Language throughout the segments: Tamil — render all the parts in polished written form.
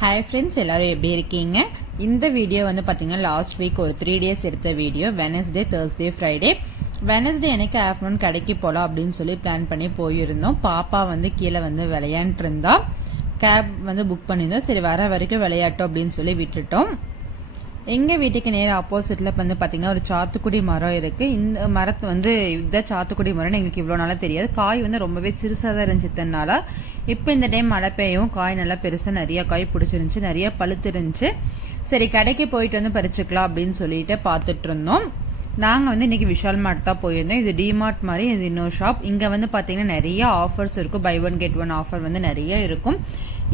ஹாய் ஃப்ரெண்ட்ஸ், எல்லோரும் எப்படி இருக்கீங்க? இந்த வீடியோ வந்து பார்த்தீங்கன்னா லாஸ்ட் வீக் ஒரு 3 டேஸ் எடுத்த video. Wednesday, Thursday, Friday. Wednesday எனக்கு ஆஃப்டர்நூன் கடைக்கு போகலாம் அப்படின்னு சொல்லி பிளான் பண்ணி போயிருந்தோம். பாப்பா வந்து கீழே வந்து விளையாண்டுட்டு இருந்தா. கேப் வந்து புக் பண்ணியிருந்தோம். சரி, வர வரைக்கும் விளையாட்டோம் அப்படின்னு சொல்லி விட்டுட்டோம். எங்கள் வீட்டுக்கு நேராக ஆப்போசிட்டில் வந்து பார்த்திங்கன்னா ஒரு சாத்துக்குடி மரம் இருக்குது. இந்த மரத்து வந்து இதுதான் சாத்துக்குடி மரம்னு எங்களுக்கு இவ்வளோ நாளாக தெரியாது. காய் வந்து ரொம்பவே சிறுசாக தான் இருந்துச்சுனால இப்போ இந்த டைம் மழை பெய்யவும் காய் நல்லா பெருசாக நிறையா காய் பிடிச்சிருந்துச்சி, நிறையா பழுத்து இருந்துச்சு. சரி, கடைக்கு போயிட்டு வந்து பறிச்சுக்கலாம் அப்படின்னு சொல்லிட்டு பார்த்துட்டு இருந்தோம். நாங்கள் வந்து இன்றைக்கி விஷால் மார்ட் தான் போயிருந்தோம். இது டிமார்ட் மாதிரி இது இன்னொரு ஷாப். இங்கே வந்து பார்த்திங்கன்னா நிறைய ஆஃபர்ஸ் இருக்கும். Buy one get one offer வந்து நிறைய இருக்கும்.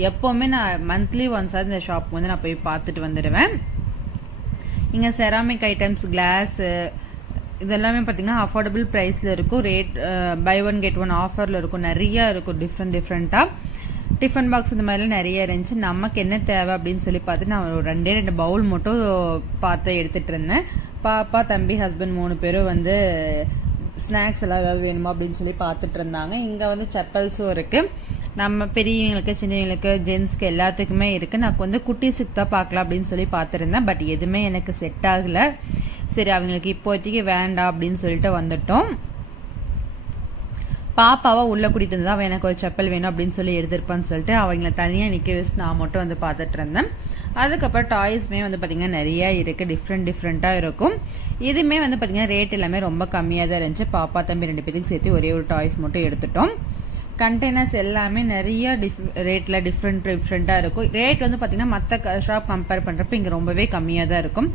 எப்போவுமே நான் மந்த்லி ஒன்ஸாக இந்த ஷாப் வந்து நான் போய் பார்த்துட்டு வந்துடுவேன். இங்கே செராமிக் ஐட்டம்ஸ், கிளாஸு இதெல்லாமே பார்த்திங்கன்னா அஃபோர்டபுள் ப்ரைஸில் இருக்கும். Rate buy one get one ஆஃபரில் இருக்கும். நிறையா இருக்கும் டிஃப்ரெண்ட்டாக. டிஃபன் பாக்ஸ் இந்த மாதிரிலாம் நிறைய இருந்துச்சு. நமக்கு என்ன தேவை அப்படின்னு சொல்லி பார்த்து நான் ஒரு ரெண்டு பவுல் மட்டும் பார்த்து எடுத்துகிட்டு இருந்தேன். பாப்பா, தம்பி, ஹஸ்பண்ட் 3 பேரும் வந்து ஸ்நாக்ஸ் எல்லாம் ஏதாவது வேணுமா அப்படின்னு சொல்லி பார்த்துட்டு இருந்தாங்க. இங்கே வந்து செப்பல்ஸும் இருக்குது. நம்ம பெரியவங்களுக்கு, சின்னவங்களுக்கு, ஜென்ஸ்க்கு எல்லாத்துக்குமே இருக்குது. நான் வந்து குட்டீஸுக்கு தான் பார்க்கலாம் அப்படின்னு சொல்லி பார்த்துருந்தேன். பட் எதுவுமே எனக்கு செட் ஆகலை. சரி, அவங்களுக்கு இப்போதைக்கு வேண்டாம் அப்படின்னு சொல்லிட்டு வந்துட்டோம். பாப்பாவை உள்ளே கூட்டிகிட்டு இருந்தால் அவன் எனக்கு ஒரு செப்பல் வேணும் அப்படின்னு சொல்லி எடுத்திருப்பான்னு சொல்லிட்டு அவங்கள தனியாக நிற்க வச்சு நான் மட்டும் வந்து பார்த்துட்டு இருந்தேன். அதுக்கப்புறம் டாய்ஸ்மே வந்து பார்த்திங்கன்னா நிறையா இருக்குது. டிஃப்ரெண்ட்டாக இருக்கும். இதுவுமே வந்து பார்த்திங்கன்னா ரேட் எல்லாமே ரொம்ப கம்மியாக தான் இருந்துச்சு. பாப்பா, தம்பி 2 பேருக்கு சேர்த்து ஒரே ஒரு டாய்ஸ் மட்டும் எடுத்துட்டோம். கண்டெய்னர்ஸ் எல்லாமே நிறைய ரேட்டில் டிஃப்ரெண்ட்டாக இருக்கும். ரேட் வந்து பார்த்திங்கன்னா மற்ற ஷாப் கம்பேர் பண்ணுறப்ப இங்கே ரொம்பவே கம்மியாக தான் இருக்கும்.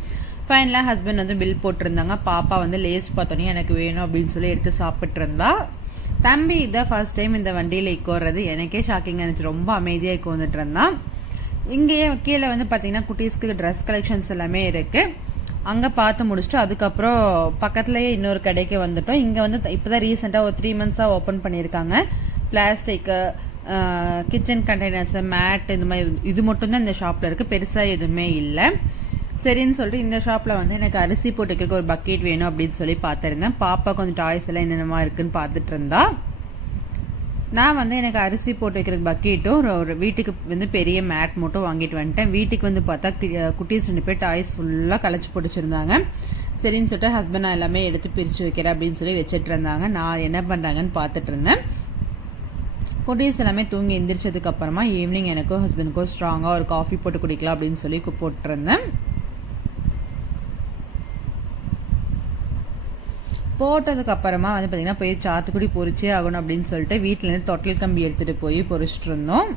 ஃபைனலாக ஹஸ்பண்ட் வந்து பில் போட்டிருந்தாங்க. பாப்பா வந்து லேஸ் பார்த்தோன்னே எனக்கு வேணும் அப்படின்னு சொல்லி எடுத்து சாப்பிட்டு இருந்தா. தம்பி இதான் ஃபர்ஸ்ட் டைம் இந்த வண்டியில் இக்கோறது. எனக்கே ஷாக்கிங்காக இருந்துச்சு. ரொம்ப அமைதியாக இக்கோந்துட்டு இருந்தான். இங்கேயே கீழே வந்து பார்த்திங்கன்னா குட்டீஸ்க்கு ட்ரெஸ் கலெக்ஷன்ஸ் எல்லாமே இருக்குது. அங்கே பார்த்து முடிச்சுட்டு அதுக்கப்புறம் பக்கத்துலேயே இன்னொரு கடைக்கு வந்துட்டோம். இங்கே வந்து இப்போ தான் ரீசெண்டாக ஒரு 3 மந்த்ஸாக ஓப்பன் பண்ணியிருக்காங்க. பிளாஸ்டிக்கு, கிச்சன் கண்டெய்னர்ஸு, மேட், இந்த மாதிரி இது மட்டும்தான் இந்த ஷாப்பில் இருக்குது. பெருசாக எதுவுமே இல்லை. சரின்னு சொல்லிட்டு இந்த ஷாப்பில் வந்து எனக்கு அரிசி போட்டு வைக்கிறதுக்கு ஒரு பக்கெட் வேணும் அப்படின்னு சொல்லி பார்த்துருந்தேன். பாப்பா கொஞ்சம் டாய்ஸ் எல்லாம் என்னென்னமா இருக்குன்னு பார்த்துட்டு இருந்தா. நான் வந்து எனக்கு அரிசி போட்டு வைக்கிறதுக்கு பக்கெட்டும் ஒரு வீட்டுக்கு வந்து பெரிய மேட் மட்டும் வாங்கிட்டு வந்துட்டேன். வீட்டுக்கு வந்து பார்த்தா குட்டீஸ் 2 பேர் டாய்ஸ் ஃபுல்லாக களைச்சி போட்டுச்சிருந்தாங்க. சரின்னு சொல்லிட்டு ஹஸ்பண்ட் நான் எல்லாமே எடுத்து பிரித்து வைக்கிறேன் அப்படின்னு சொல்லி வச்சுட்டு இருந்தாங்க. நான் என்ன பண்ணுறாங்கன்னு பார்த்துட்டு இருந்தேன். குட்டீஸ் எல்லாமே தூங்கி எந்திரிச்சதுக்கு அப்புறமா ஈவினிங் எனக்கும் ஹஸ்பண்டுக்கும் ஸ்ட்ராங்காக ஒரு காஃபி போட்டு குடிக்கலாம் அப்படின்னு சொல்லி போட்டுருந்தேன். போட்டதுக்கு அப்புறமா வந்து பார்த்திங்கன்னா போய் சாத்துக்குடி பொரிச்சே ஆகணும் அப்படின்னு சொல்லிட்டு வீட்டிலேருந்து தொட்டில் கம்பி எடுத்துகிட்டு போய் பொரிச்சிட்டு இருந்தோம்.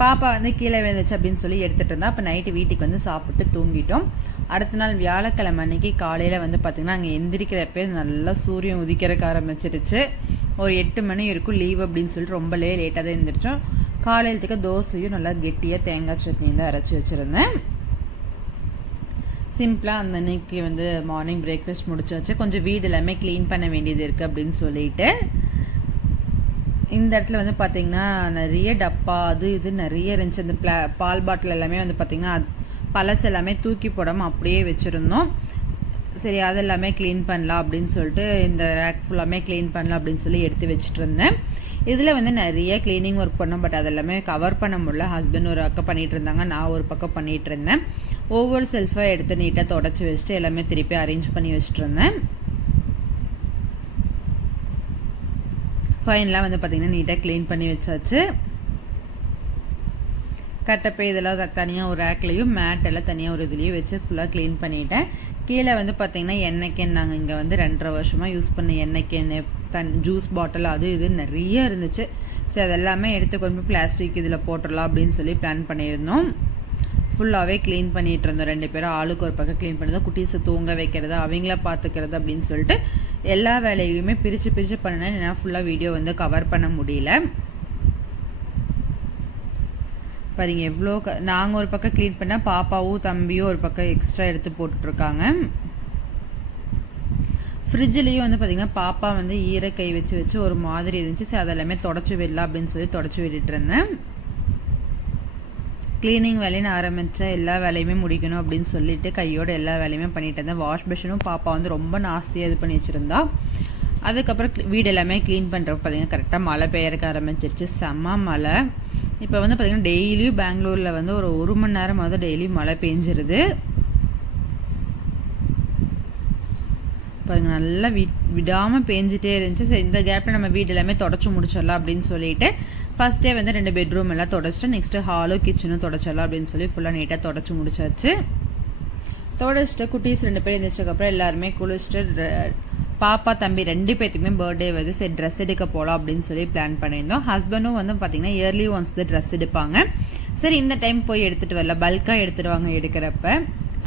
பாப்பா வந்து கீழே விழுந்துச்சு அப்படின்னு சொல்லி எடுத்துகிட்டு இருந்தா. அப்போ நைட்டு வீட்டுக்கு வந்து சாப்பிட்டு தூங்கிட்டோம். அடுத்த நாள் வியாழக்கிழமை அன்னைக்கு காலையில் வந்து பார்த்திங்கன்னா அங்கே எந்திரிக்கிறப்ப நல்லா சூரியன் உதிக்கிறக்க ஆரம்பிச்சிருச்சு. ஒரு 8 மணி இருக்கும். லீவ் அப்படின்னு சொல்லிட்டு ரொம்ப லேட்டாக தான் எழுந்திரிச்சோம். காலையிலத்துக்கு தோசையும் நல்லா கெட்டியாக தேங்காய் சட்னி தான் அரைச்சி வச்சுருந்தேன். சிம்பிளாக அந்த அன்னைக்கு வந்து மார்னிங் பிரேக்ஃபாஸ்ட் முடிச்சாச்சு. கொஞ்சம் வீடு எல்லாமே க்ளீன் பண்ண வேண்டியது இருக்குது அப்படின்னு சொல்லிட்டு இந்த இடத்துல வந்து பார்த்திங்கன்னா நிறைய டப்பா அது இது நிறைய இருந்துச்சு. அந்த பால் பாட்டில் எல்லாமே வந்து பார்த்திங்கன்னா பழசு எல்லாமே தூக்கி போடாமல் அப்படியே வச்சுருந்தோம். சரி, அதெல்லாமே க்ளீன் பண்ணலாம் அப்படின்னு சொல்லிட்டு இந்த ரேக் ஃபுல்லாமே க்ளீன் பண்ணலாம் அப்படின்னு சொல்லி எடுத்து வச்சுட்டு இருந்தேன். இதில் வந்து நிறைய க்ளீனிங் ஒர்க் பண்ணோம். பட் அதெல்லாமே கவர் பண்ண முடியல. ஹஸ்பண்ட் ஒரு பக்கம் பண்ணிகிட்டு இருந்தாங்க, நான் ஒரு பக்கம் பண்ணிகிட்டு இருந்தேன். ஒவ்வொரு செல்ஃபாக எடுத்து நீட்டாக தொடச்சி வச்சுட்டு எல்லாமே திருப்பி அரேஞ்ச் பண்ணி வச்சுட்டு இருந்தேன். ஃபைனலாக வந்து பார்த்திங்கன்னா நீட்டாக க்ளீன் பண்ணி வச்சாச்சு. கட்டப்பை இதெல்லாம் தனியாக ஒரு ரேக்லேயும் மேட் எல்லாம் தனியாக ஒரு இதுலேயும் வச்சு ஃபுல்லாக க்ளீன் பண்ணிவிட்டேன். கீழே வந்து பார்த்திங்கன்னா எண்ணெய் கேன், நாங்கள் இங்கே வந்து 2.5 வருஷமாக யூஸ் பண்ண எண்ணெய் கேன், ஜூஸ் பாட்டில் அது இது நிறைய இருந்துச்சு. சரி, அதெல்லாமே எடுத்து கொஞ்சம் பிளாஸ்டிக் இதில் போட்டுடலாம் அப்படின்னு சொல்லி பிளான் பண்ணியிருந்தோம். ஃபுல்லாகவே க்ளீன் பண்ணிகிட்டு இருந்தோம். 2 பேரும் ஆளுக்கு ஒரு பக்கம் க்ளீன் பண்ணுறது, குட்டீஸை தூங்க வைக்கிறது, அவங்கள பார்த்துக்கிறது அப்படின்னு சொல்லிட்டு எல்லா வேலையுமே பிரித்து பண்ணினேன். ஏன்னா ஃபுல்லாக வீடியோ வந்து கவர் பண்ண முடியல. பாருங்க எவ்வளோ நாங்கள் ஒரு பக்கம் க்ளீன் பண்ணால் பாப்பாவும் தம்பியும் ஒரு பக்கம் எக்ஸ்ட்ரா எடுத்து போட்டுட்ருக்காங்க. ஃப்ரிட்ஜ்லேயும் வந்து பார்த்திங்கன்னா பாப்பா வந்து கை வச்சு ஒரு மாதிரி இருந்துச்சு. சரி, அதெல்லாமே தொடச்சி விடலாம் அப்படின்னு சொல்லி தொடச்சி விட்டுட்டு இருந்தேன். க்ளீனிங் வேலைன்னு ஆரம்பித்தா எல்லா வேலையுமே முடிக்கணும் அப்படின்னு சொல்லிட்டு கையோட எல்லா வேலையுமே பண்ணிட்டு இருந்தேன். வாஷ் பேஷனும் பாப்பா வந்து ரொம்ப நாஸ்தியாக இது பண்ணி வச்சுருந்தா. அதுக்கப்புறம் வீடு எல்லாமே க்ளீன் பண்ணுறப்ப பார்த்தீங்கன்னா கரெக்டாக மழை பெய்யறக்க ஆரம்பிச்சிருச்சு. செம்ம மழை. இப்போ வந்து பார்த்தீங்கன்னா டெய்லியும் பெங்களூரில் வந்து ஒரு மணி நேரமாவது டெய்லியும் மழை பெஞ்சிருது. பாருங்க நல்லா விடாமல் பேஞ்சிட்டே இருந்துச்சு. சரி இந்த கேப்பில் நம்ம வீடு எல்லாமே தொடச்சி முடிச்சிடலாம் அப்படின்னு சொல்லிட்டு ஃபர்ஸ்டே வந்து 2 பெட்ரூம் எல்லாம் தொடச்சிட்டு நெக்ஸ்ட்டு ஹாலும் கிச்சனும் தொடச்சிடலாம் அப்படின்னு சொல்லி ஃபுல்லாக நீட்டாக தொடச்சி முடிச்சாச்சு. தொடச்சிட்டு குட்டீஸ் 2 பேர் இருந்துச்சதுக்கப்புறம் எல்லாருமே குளிச்சுட்டு பாப்பா தம்பி 2 பேத்துக்குமே பர்த்டே வந்து சரி ட்ரெஸ் எடுக்க போகலாம் அப்படின்னு சொல்லி பிளான் பண்ணியிருந்தோம். ஹஸ்பண்டும் வந்து பார்த்தீங்கன்னா இயர்லி ஒன்ஸ் தான் ட்ரெஸ் எடுப்பாங்க. சரி இந்த டைம் போய் எடுத்துகிட்டு வரல, பல்காக எடுத்துடுவாங்க எடுக்கிறப்ப.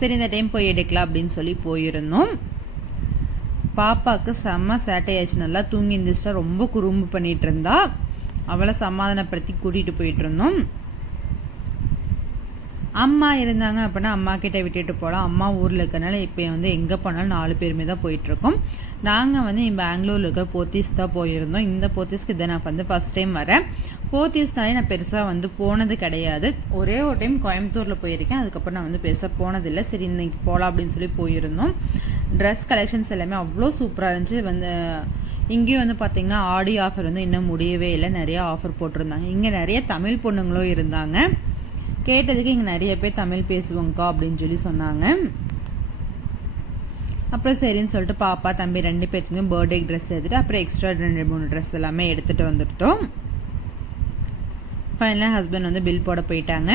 சரி இந்த டைம் போய் எடுக்கலாம் அப்படின்னு சொல்லி போயிருந்தோம். பாப்பாவுக்கு செம்ம சேட்டையாச்சு, நல்லா தூங்கி இருந்துச்சா ரொம்ப குறும்பு பண்ணிட்டு இருந்தா. அவளை சமாதானப்படுத்தி கூட்டிகிட்டு போயிட்டு இருந்தோம். அம்மா இருந்தாங்க அப்படின்னா அம்மா கிட்ட விட்டுட்டு போகலாம். அம்மா ஊரில் இருக்கிறனால இப்போ வந்து எங்கே போனாலும் 4 பேருமே தான் போயிட்டுருக்கோம். நாங்கள் வந்து பெங்களூரில் இருக்கிற போத்தீஸ் தான் போயிருந்தோம். இந்த போத்தீஸ்க்கு இதை நான் வந்து ஃபர்ஸ்ட் டைம் வரேன். போத்தீஸ்னாலே நான் பெருசாக வந்து போனது கிடையாது. ஒரே ஒரு டைம் கோயம்புத்தூரில் போயிருக்கேன். அதுக்கப்புறம் நான் வந்து பெருசாக போனதில்லை. சரி இன்னைக்கு போகலாம் அப்படின்னு சொல்லி போயிருந்தோம். ட்ரெஸ் கலெக்ஷன்ஸ் எல்லாமே அவ்வளோ சூப்பராக இருந்துச்சு. வந்து இங்கேயும் வந்து பார்த்தீங்கன்னா ஆடி ஆஃபர் வந்து இன்னும் முடியவே இல்லை, நிறையா ஆஃபர் போட்டிருந்தாங்க. இங்கே நிறைய தமிழ் பொண்ணுங்களும் இருந்தாங்க. கேட்டதுக்கு இங்கே நிறைய பேர் தமிழ் பேசுவோங்கக்கா அப்படின்னு சொல்லி சொன்னாங்க. அப்புறம் சரின்னு சொல்லிட்டு பாப்பா தம்பி 2 பேருக்குமே பர்த்டே ட்ரெஸ் எடுத்துட்டு அப்புறம் எக்ஸ்ட்ரா 2-3 ட்ரெஸ் எல்லாமே எடுத்துட்டு வந்துட்டோம். ஃபைனலாக ஹஸ்பண்ட் வந்து பில் போட போயிட்டாங்க.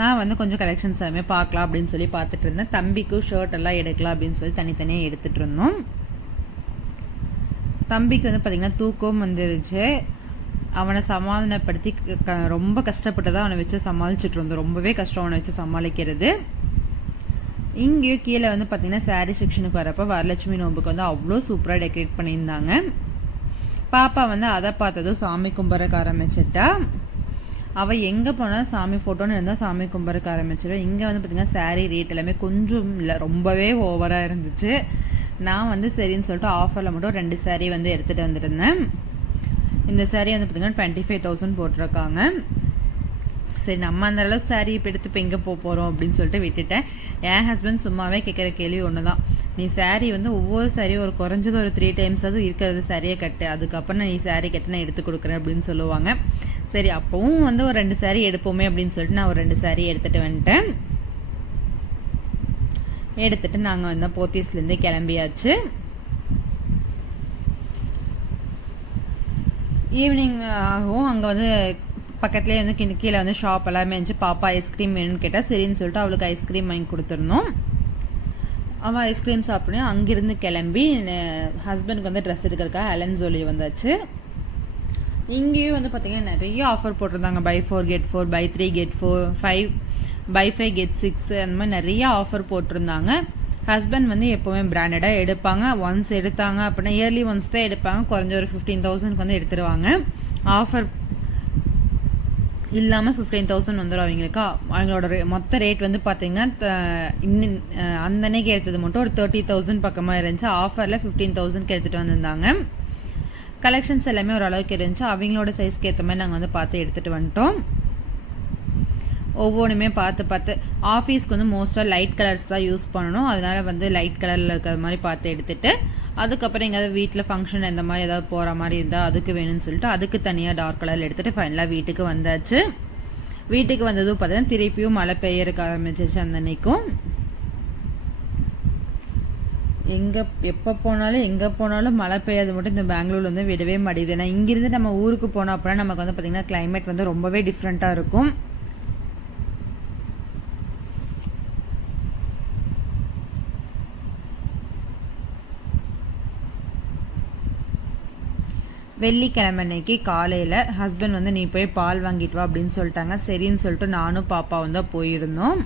நான் வந்து கொஞ்சம் கலெக்ஷன்ஸ் எல்லாமே பார்க்கலாம் அப்படின்னு சொல்லி பார்த்துட்டு இருந்தேன். தம்பிக்கும் ஷர்ட் எல்லாம் எடுக்கலாம் அப்படின்னு சொல்லி தனித்தனியாக எடுத்துட்டு இருந்தோம். தம்பிக்கு வந்து பார்த்தீங்கன்னா தூக்கம் வந்துருச்சு. அவனை சமாதானப்படுத்தி ரொம்ப கஷ்டப்பட்டு தான் அவனை வச்சு சமாளிச்சுட்டு இருந்தோம். ரொம்பவே கஷ்டம் அவனை வச்சு சமாளிக்கிறது. இங்கேயும் கீழே வந்து பார்த்தீங்கன்னா சாரீ செக்ஷனுக்கு வரப்போ வரலட்சுமி நோம்புக்கு வந்து அவ்வளோ சூப்பராக டெக்கரேட் பண்ணியிருந்தாங்க. பாப்பா வந்து அதை பார்த்ததும் சாமி கும்பிட்றக்க ஆரம்பிச்சிட்டா. அவள் எங்கே போனாலும் சாமி ஃபோட்டோன்னு இருந்தால் சாமி கும்பிட்றக்க ஆரம்பிச்சிடும். இங்கே வந்து பார்த்தீங்கன்னா சாரீ ரேட் எல்லாமே கொஞ்சம் இல்லை, ரொம்பவே ஓவராக இருந்துச்சு. நான் வந்து சரின்னு சொல்லிட்டு ஆஃபரில் மட்டும் 2 சாரீ வந்து எடுத்துகிட்டு வந்துருந்தேன். இந்த சாரீ வந்து பார்த்தீங்கன்னா 25,000 போட்டிருக்காங்க. சரி நம்ம அந்த அளவுக்கு சாரீ இப்போ எடுத்து இப்போ எங்கே போகிறோம் அப்படின்னு சொல்லிட்டு விட்டுட்டேன். என் ஹஸ்பண்ட் சும்மாவே கேட்குற கேள்வி ஒன்று தான், நீ சாரீ வந்து ஒவ்வொரு சாரீ ஒரு குறைஞ்சது ஒரு 3 times அதுவும் இருக்கிறது சாரியை கட்டு, அதுக்கப்புறம் நீ சாரீ கட்டு நான் எடுத்து கொடுக்குறேன் அப்படின்னு சொல்லுவாங்க. சரி அப்பவும் வந்து ஒரு 2 சாரீ எடுப்போமே அப்படின்னு சொல்லிட்டு நான் ஒரு 2 சாரீ எடுத்துகிட்டு வந்துட்டேன். எடுத்துட்டு நாங்கள் வந்து போத்தீஸ்லேருந்து கிளம்பியாச்சு. ஈவினிங் ஆகும். அங்கே வந்து பக்கத்துலேயே வந்து கீழே வந்து ஷாப் எல்லாமே இருந்துச்சு. பாப்பா ஐஸ்கிரீம் வேணும்னு கேட்டால் சரின்னு சொல்லிட்டு அவளுக்கு ஐஸ்கிரீம் வாங்கி கொடுத்துருந்தோம். அவள் ஐஸ்கிரீம் சாப்பிடணும். அங்கேருந்து கிளம்பி ஹஸ்பண்டுக்கு வந்து ட்ரெஸ் எடுக்கிறதுக்காக அலன்சோலி வந்தாச்சு. இங்கேயும் வந்து பார்த்தீங்கன்னா நிறைய ஆஃபர் போட்டிருந்தாங்க. buy 4 get 4, buy 3 get 4, 5 buy 5 get 6 அந்த மாதிரி நிறைய ஆஃபர் போட்டிருந்தாங்க. ஹஸ்பண்ட் வந்து எப்போவுமே பிராண்டடாக எடுப்பாங்க. ஒன்ஸ் எடுத்தாங்க அப்படின்னா இயர்லி ஒன்ஸ் தான் எடுப்பாங்க. குறைஞ்ச ஒரு 15,000 வந்து எடுத்துருவாங்க. ஆஃபர் இல்லாமல் 15,000 வந்துடும் அவங்களுக்கு. அவங்களோட மொத்த ரேட் வந்து பார்த்தீங்கன்னா இன்னும் அந்த அன்னைக்கு எடுத்தது மட்டும் ஒரு 30,000 பக்கமாக இருந்துச்சு. ஆஃபரில் 15,000 எடுத்துகிட்டு வந்திருந்தாங்க. கலெக்ஷன்ஸ் எல்லாமே ஓரளவுக்கு இருந்துச்சு. அவங்களோட சைஸ்க்கு ஏற்ற மாதிரி நாங்கள் வந்து பார்த்து எடுத்துகிட்டு வந்துட்டோம். ஒவ்வொன்றுமே பார்த்து ஆஃபீஸ்க்கு வந்து மோஸ்ட்டாக லைட் கலர்ஸ் தான் யூஸ் பண்ணணும். அதனால வந்து லைட் கலரில் இருக்கிற மாதிரி பார்த்து எடுத்துட்டு அதுக்கப்புறம் எங்கேயாவது வீட்டில் ஃபங்க்ஷன் இந்த மாதிரி ஏதாவது போகிற மாதிரி இருந்தால் அதுக்கு வேணும்னு சொல்லிட்டு அதுக்கு தனியாக டார்க் கலரில் எடுத்துகிட்டு ஃபைனலாக வீட்டுக்கு வந்தாச்சு. வீட்டுக்கு வந்ததும் பார்த்தீங்கன்னா திருப்பியும் மழை பெய்யறக்க ஆரம்பிச்சிச்சு. அந்த அன்னைக்கும் எப்போ போனாலும் மழை பெய்யாது மட்டும் இந்த பெங்களூர்ல வந்து விடவே மாட்டேங்குது. ஏன்னா இங்கிருந்து நம்ம ஊருக்கு போனோம் அப்படின்னா நமக்கு வந்து பார்த்தீங்கன்னா கிளைமேட் வந்து ரொம்பவே டிஃப்ரெண்ட்டாக இருக்கும். வெள்ளிக்கிழமை அன்னைக்கு காலையில் ஹஸ்பண்ட் வந்து நீ போய் பால் வாங்கிட்டு வா அப்படின்னு சொல்லிட்டாங்க. சரின்னு சொல்லிட்டு நானும் பாப்பா வந்து போயிருந்தோம்.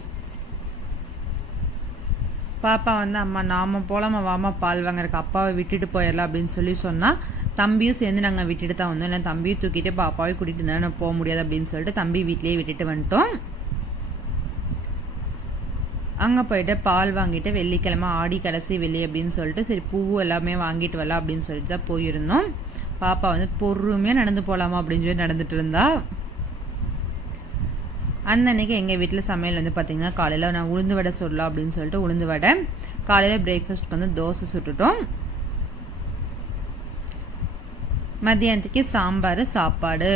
பாப்பா வந்து அம்மா நாம போலாமா வாமா பால் வாங்குறதுக்கு, அப்பாவை விட்டுட்டு போயிடலாம் அப்படின்னு சொல்லி சொன்னால் தம்பியும் சேர்ந்து நாங்கள் விட்டுட்டு தான் வந்தோம். இல்லை தம்பியும் தூக்கிட்டு பாப்பாவை கூட்டிகிட்டு நான் போக முடியாது அப்படின்னு சொல்லிட்டு தம்பி வீட்லேயே விட்டுட்டு வந்துட்டோம். அங்கே போயிட்டு பால் வாங்கிட்டு வெள்ளிக்கிழமை ஆடி கடைசி வெள்ளி அப்படின்னு சொல்லிட்டு சரி பூ எல்லாமே வாங்கிட்டு வரலாம் அப்படின்னு சொல்லிட்டு தான் போயிருந்தோம். பாப்பா வந்து பொறுமையாக நடந்து போகலாமா அப்படின்னு சொல்லி நடந்துட்டு இருந்தா. அந்த அன்னைக்கு எங்கள் வீட்டில் சமையல் வந்து பார்த்தீங்கன்னா காலையில் நான் உளுந்து வடை சொல்லலாம் அப்படின்னு சொல்லிட்டு உளுந்து வடை, காலையில் பிரேக்ஃபாஸ்ட்க்கு வந்து தோசை சுட்டுட்டோம். மதியானத்துக்கு சாம்பார் சாப்பாடு.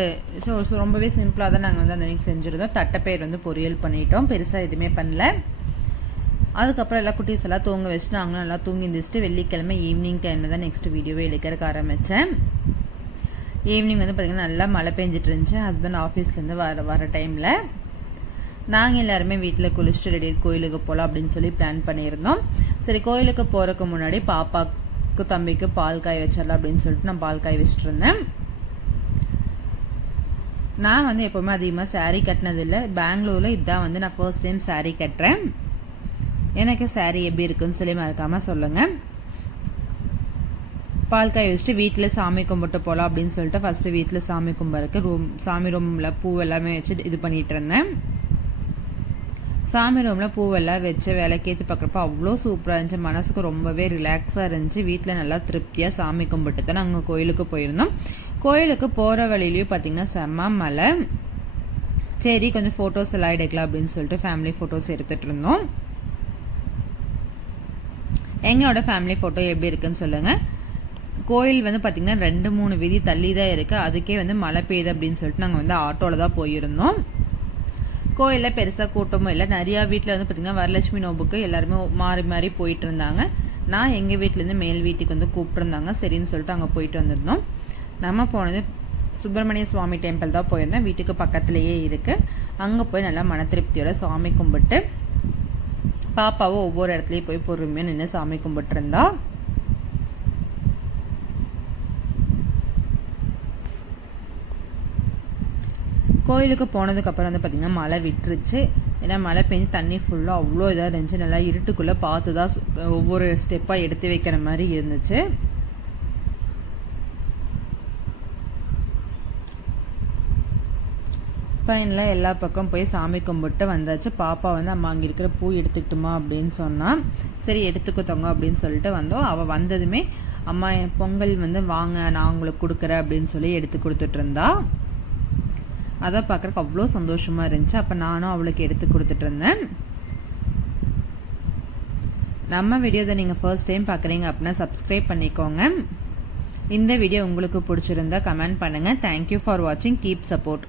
ஸோ ரொம்பவே சிம்பிளாக தான் நாங்கள் வந்து அன்றைக்கி செஞ்சுருந்தோம். தட்டைப்பயிர் வந்து பொரியல் பண்ணிட்டோம், பெருசாக எதுவுமே பண்ணல. அதுக்கப்புறம் எல்லா குட்டீஸ் எல்லாம் தூங்க வச்சுட்டு நாங்களும் நல்லா தூங்கி இருந்துச்சுட்டு வெள்ளிக்கிழமை ஈவினிங் டைமில் தான் நெக்ஸ்ட் வீடியோவே எடுக்கிறதுக்கு ஆரம்பித்தேன். ஈவினிங் வந்து பார்த்திங்கன்னா நல்லா மழை பெஞ்சிட்டு இருந்துச்சு. ஹஸ்பண்ட் ஆஃபீஸ்லேருந்து வர டைமில் நாங்கள் எல்லாருமே வீட்டில் குளிச்சுட்டு ரெடி கோயிலுக்கு போகலாம் அப்படின்னு சொல்லி பிளான் பண்ணியிருந்தோம். சரி, கோயிலுக்கு போகிறதுக்கு முன்னாடி பாப்பாக்கு தம்பிக்கு பால் காய வச்சிடலாம் அப்படின்னு சொல்லிட்டு நான் பால் காய வச்சுட்டு இருந்தேன். நான் வந்து எப்போவுமே அதிகமாக சாரீ கட்டினதில்லை. பெங்களூரில் இதுதான் வந்து நான் ஃபர்ஸ்ட் டைம் சாரீ கட்டுறேன். எனக்கு சாரீ எப்படி இருக்குன்னு சொல்லி மறக்காமல் சொல்லுங்கள். பால் காய வச்சுட்டு வீட்டில் சாமி கும்பிட்டு போகலாம் அப்படின்னு சொல்லிட்டு ஃபஸ்ட்டு வீட்டில் சாமி கும்பிட்றதுக்கு சாமி ரூமில் பூ எல்லாமே வச்சு இது பண்ணிகிட்டு இருந்தேன். சாமி ரூமில் பூவெல்லாம் வச்சு விளக்கேற்றி பார்க்குறப்ப அவ்வளோ சூப்பராக இருந்துச்சு. மனசுக்கு ரொம்பவே ரிலாக்ஸாக இருந்துச்சு. வீட்டில் நல்லா திருப்தியாக சாமி கும்பிட்டு தான் நாங்கள் கோயிலுக்கு போயிருந்தோம். கோயிலுக்கு போகிற வழியிலையும் பார்த்திங்கன்னா செம்ம மலை. சரி, கொஞ்சம் ஃபோட்டோஸ் எல்லாம் எடுக்கலாம் அப்படின்னு சொல்லிட்டு ஃபேமிலி ஃபோட்டோஸ் எடுத்துகிட்டு இருந்தோம். எங்களோட ஃபேமிலி ஃபோட்டோ எப்படி இருக்குன்னு சொல்லுங்கள். கோயில் வந்து பார்த்திங்கன்னா 2-3 வீதி தள்ளி தான் இருக்குது. அதுக்கே வந்து மழை பெய்யுது அப்படின்னு சொல்லிட்டு நாங்கள் வந்து ஆட்டோவில் தான் போயிருந்தோம். கோயிலில் பெருசாக கூட்டமும் இல்லை. நிறையா வீட்டில் வந்து பார்த்திங்கன்னா வரலட்சுமி நோம்புக்கு எல்லாருமே மாறி மாறி போயிட்டு இருந்தாங்க. நான் எங்கள் வீட்டிலேருந்து மேல் வீட்டுக்கு வந்து கூப்பிட்டுருந்தாங்க. சரின்னு சொல்லிட்டு அங்கே போயிட்டு வந்திருந்தோம். நம்ம போனது சுப்பிரமணிய சுவாமி டெம்பிள் தான் போயிருந்தேன். வீட்டுக்கு பக்கத்துலேயே இருக்குது. அங்கே போய் நல்லா மன திருப்தியோட சாமி கும்பிட்டு பாப்பாவும் ஒவ்வொரு இடத்துலையும் போய் பொறுமையாக நின்று சாமி கும்பிட்டு இருந்தா. கோயிலுக்கு போனதுக்கப்புறம் வந்து பார்த்திங்கன்னா மழை விட்டுருச்சு. ஏன்னா மழை பெஞ்சு தண்ணி ஃபுல்லாக அவ்வளோ இதாக இருந்துச்சு. நல்லா இருட்டுக்குள்ளே பார்த்து தான் ஒவ்வொரு ஸ்டெப்பாக எடுத்து வைக்கிற மாதிரி இருந்துச்சு. ஃபைனலாக எல்லா பக்கம் போய் சாமி கும்பிட்டு வந்தாச்சு. பாப்பா வந்து அம்மா அங்கே இருக்கிற பூ எடுத்துக்கிட்டுமா அப்படின்னு சொன்னால் சரி எடுத்துக்கோங்க அப்படின்னு சொல்லிட்டு வந்தோம். அவள் வந்ததுமே அம்மா பொங்கல் வந்து வாங்க நான் உங்களுக்கு கொடுக்குறேன் அப்படின்னு சொல்லி எடுத்து கொடுத்துட்டு இருந்தா. அதை பார்க்குறக்கு அவ்வளோ சந்தோஷமாக இருந்துச்சு. அப்போ நானும் அவளுக்கு எடுத்து கொடுத்துட்டு இருந்தேன். நம்ம வீடியோவை நீங்கள் ஃபர்ஸ்ட் டைம் பார்க்குறீங்க அப்படின்னா சப்ஸ்கிரைப் பண்ணிக்கோங்க. இந்த வீடியோ உங்களுக்கு பிடிச்சிருந்தா கமெண்ட் பண்ணுங்கள். தேங்க்யூ ஃபார் வாட்சிங். Keep support.